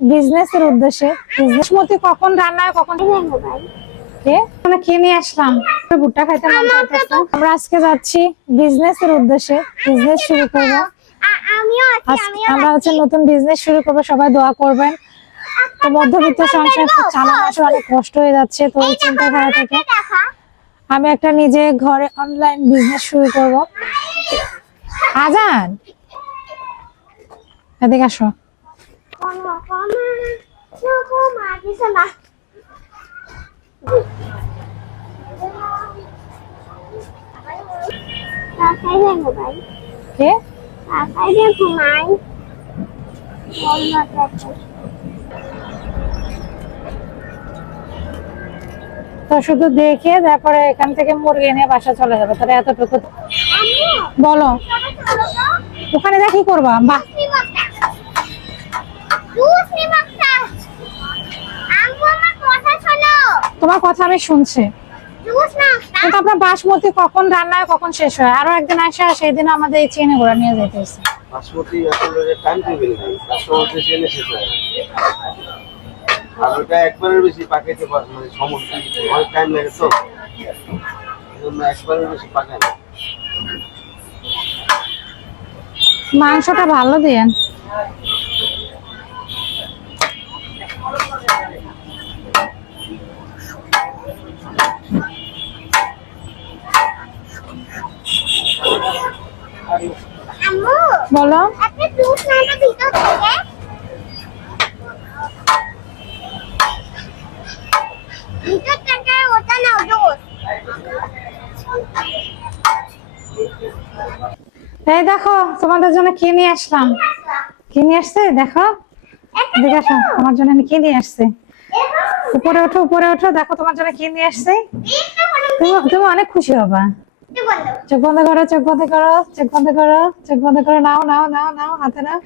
বিজনেসের উদ্দেশ্যে। বিজনেস মতে কখন রান্না হয় কখন খেয়ে নিয়ে আসলাম। ভুট্টা খাইতে মন চাইতেছে। আমরা আজকে যাচ্ছি বিজনেসের উদ্দেশ্যে, বিজনেস শুরু করবো। আমরা হচ্ছে নতুন বিজনেস শুরু করবো, সবাই দোয়া করবেন। তো মধ্যবিত্ত সংসার চালানো আসলে অনেক কষ্ট হয়ে যাচ্ছে, তো এই চিন্তাধারা থেকে আমি একটা নিজে ঘরে অনলাইন বিজনেস শুরু করব। আজান এদিকে আসো। কে তো শুধু দেখে তারপরে এখান থেকে মুরগি নিয়ে বাসা চলে যাবে, তাহলে এতটুকু বলো। ওখানে যা কি করবা? বাহ, তোমার কথা আমি শুনছি, কিন্তু আপনার বাসমতি কখন রান্না হয় কখন শেষ হয়? আরো একদিন আসে, সেই দিন আমাদের এই চেনে ঘোড়া নিয়ে যেতেছে। বাসমতি আসলে টাইম টেবিল নেই, কাস্টমার চেনে শেষ হয় আর ওটা একবারের বেশি পাকাইতে মানে সমস্যা, অনেক টাইম লাগে, তো এজন্য একবারের বেশি পাকায় না। মাংসটা ভালো দিয়েন। বলো। এই দেখো তোমাদের জন্য কি নিয়ে আসলাম। কি নিয়ে আসছে দেখো, দেখে আসো। তোমার জন্য আমি কি নিয়ে আসছি। উপরে ওঠো, উপরে ওঠো, দেখো তোমার জন্য কি নিয়ে আসছি। তুমি অনেক খুশি হবা। চোখ বন্ধ করো, চোখ বন্ধ করো, চোখ বন্ধ করো, চোখ বন্ধ করো। নাও নাও নাও নাও, হাতে নাও।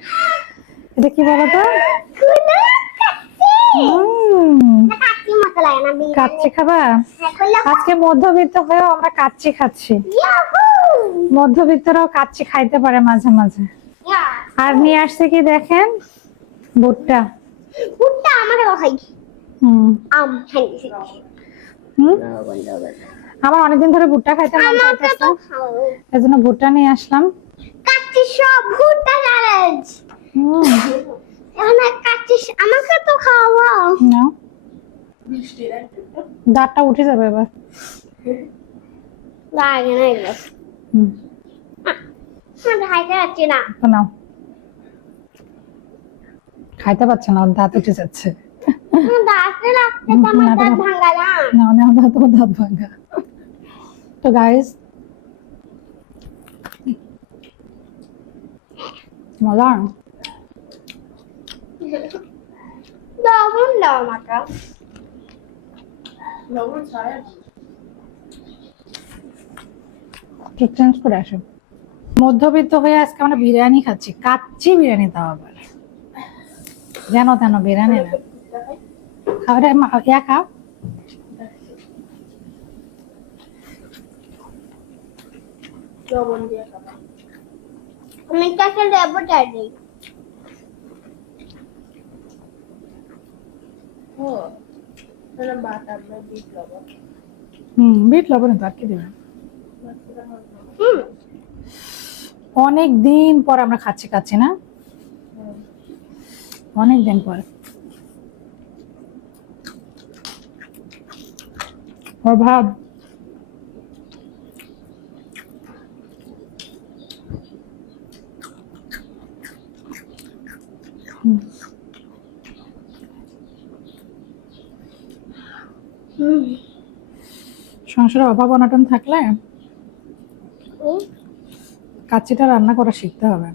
এটা কি বলো তো? কাচ্চি খাবা? আজকে মধ্যবিত্ত হয়েও আমরা কাচ্চি খাচ্ছি। মধ্যবিত্তরাও কাচ্চি খাইতে পারে মাঝে মাঝে। আর নিয়ে আসছে কি দেখেন, ভুট্টা। ভুট্টা আমাকে খাই। আমার অনেকদিন ধরে ভুট্টা খাইতে মন চাইতেছে, এজন্য ভুট্টা নিয়ে আসলাম। কাচ্চি সব ভুট্টা চ্যালেঞ্জ। এখানে কাচ্চি আমাকে তো খাওয়াও না, দাঁতটা উঠে যাবে এবার। লাগে না এগুলো। খাইতে পারছি না। নাও, খাইতে পারছে না, ওর দাঁত উঠে যাচ্ছে। দাঁতে লাগতে আমার দাঁত ভাঙা না। নাও নাও দাঁত, তোমার দাঁত ভাঙা। তো গাইস, মজা। লবণ দাও আমাকে। চেঞ্জ করে আসো। মধ্যবিত্ত হয়ে আজকে আমরা বিরিয়ানি খাচ্ছি, কাচ্চি বিরিয়ানি, তাও আবার যেন তেন বিরিয়ানি না। খাবারে ইয়া খাও। আমি কাছে লেবু চাই। বিট লবণ তো আর কি দেবেন। অনেক দিন পর আমরা খাচ্ছি না, অনেক দিন পর। ওর ভাব সংসারে অভাব অনটন থাকলে কাচ্চিটা রান্না করা শিখতে হবে।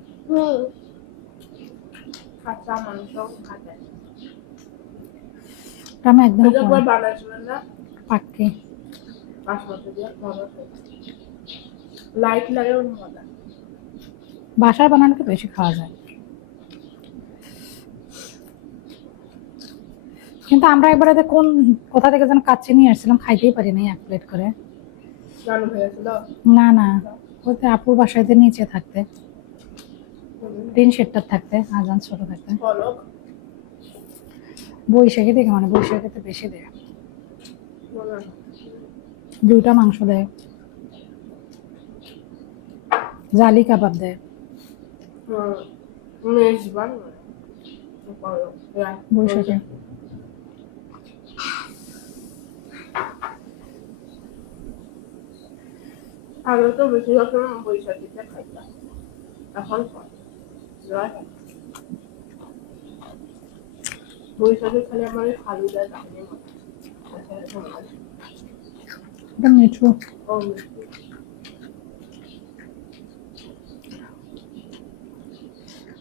আমি একদম পাক্কি বাসার বানানোকে বেশি খাওয়া যায়, কিন্তু আমরা একবারে কোথা থেকে যেন কাচ্চি নিয়ে আসছিলাম, খাইতেই পারি নাই এক প্লেট করে। না না, ওই আপুর বাসায় নিচে থাকতে, টিন শেডটার থাকতে, আজান ছোট থাকতে। বৈশাখী থেকে মানে বৈশাখীতে বেশি দেয়, 2টা মাংস দেয়, জালি কাবাব দেয় বৈশাখে। আগে তো বেশিরভাগ সময় বৈশাখীতে খাইতাম, এখন বৈশাখী খালি আমার ফালুদা দামি এটা মিঠু।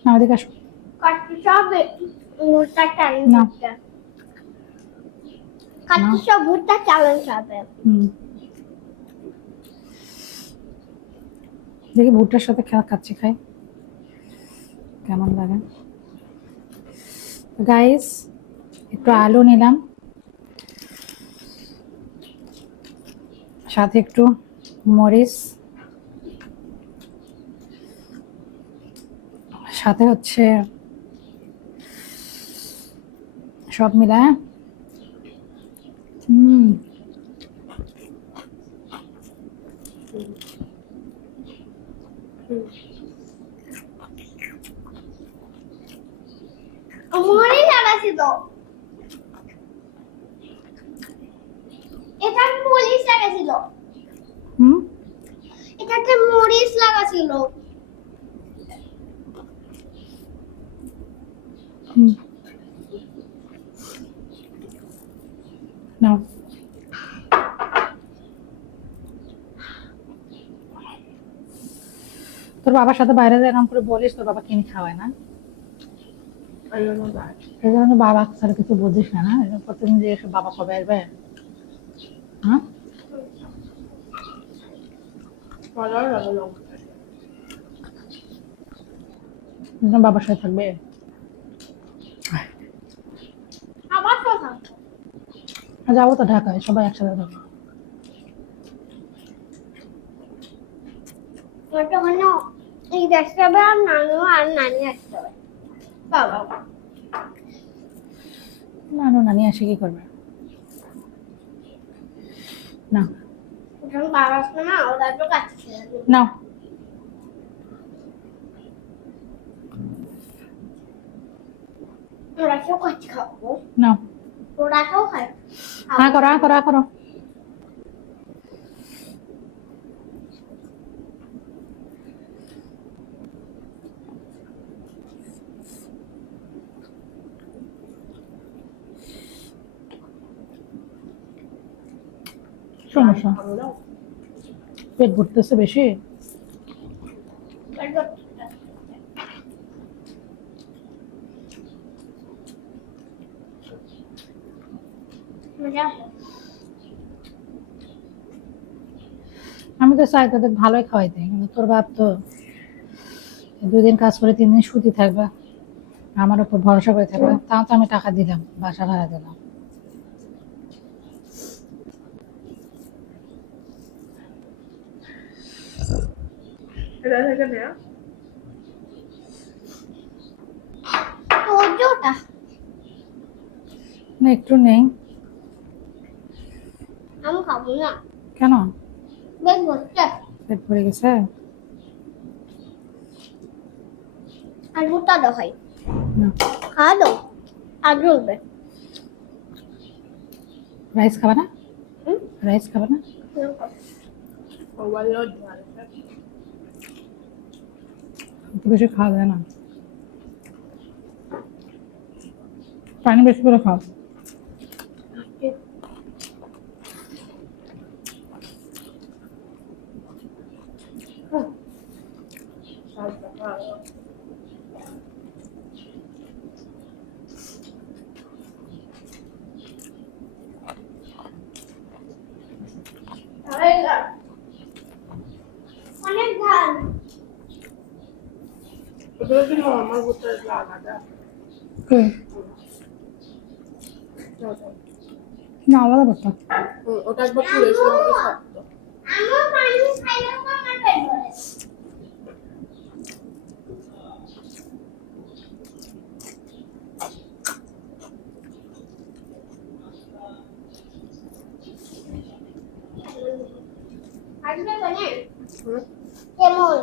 আমাদের কাছে কাটি সব ভুট্টা চ্যালেঞ্জ না। হচ্ছে। কাটি সব ভুট্টা চ্যালেঞ্জ হবে। দেখি ভুট্টার সাথে খাচ্ছি, খাই কেমন লাগে। গাইস একটু আলু নিলাম, সাথে একটু মরিচ, সাথে হচ্ছে সব মিলায় মরিচ লাগাছিল, এটা মরিচ লাগাছিল, এটাতে মরিচ লাগাছিল। না তোর বাবার সাথে বাইরে এরকম করে বলিস, তোর বাবা কিনে খাওয়ায় না, এই জন্য বাবা ছাড়া কিছু বুঝিস না। না এরকম প্রতিদিন যে এসে বাবা কবে আসবে, হ্যাঁ বাবার সাথে থাকবে। আবার তো থাকবে। যাবো তো ঢাকায়, সবাই একসাথে থাকবো। তখন এই দেখতে হবে আর নানু আর নানি আসতে হবে। বাবা নানু নানি আসে কি করবে না, যখন বাবা আসবে না ওরা তো কাছে ছিল না ওরা কেউ কাছে খাবো, না ওরা কেউ খায়। করো করো। সমস্যা পেট ভরতেছে বেশি। আমি তো চাই তোদের ভালোই খাওয়াইতে, কিন্তু তোর বাপ তো 2 দিন কাজ করে 3 দিন ছুটি থাকবে, আমার উপর ভরসা করে থাকবে, তাও তো আমি টাকা দিলাম, বাসা ভাড়া দিলাম। এটা থেকে নেয়া ওটা না একটু নেই। আমি খাবো না, কেন? বেশ বলছে পেট ভরে গেছে? আর ভুট্টা দাও ভাই, না খাওয়া দাও আর জ্বলবে। রাইস খাবে না? রাইস খাবে না? একটু বেশি খাওয়া যায় না, পানি বেশি করে খাও। অনেক ঝাল। আমার ভুট্টার আলাদা না আলাদা করতাম। ওটা একবার পুড়ে শক্ত। আমার পানি খাইলে তো আমার পেট ভরে। কেমন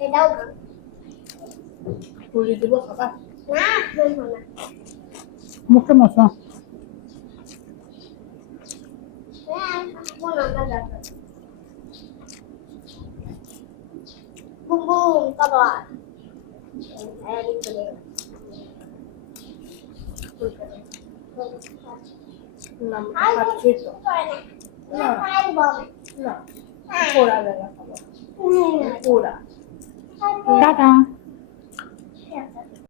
এটাও না পুরি দিব খাবার না বলবো না মুখে মশা হ্যাঁ মনে না যাবে বুম বুম বাবা এই চলে নাম খাচ্ছি তো না খাই বাবা না পোড়া জায়গা খাবো পোড়া টাটা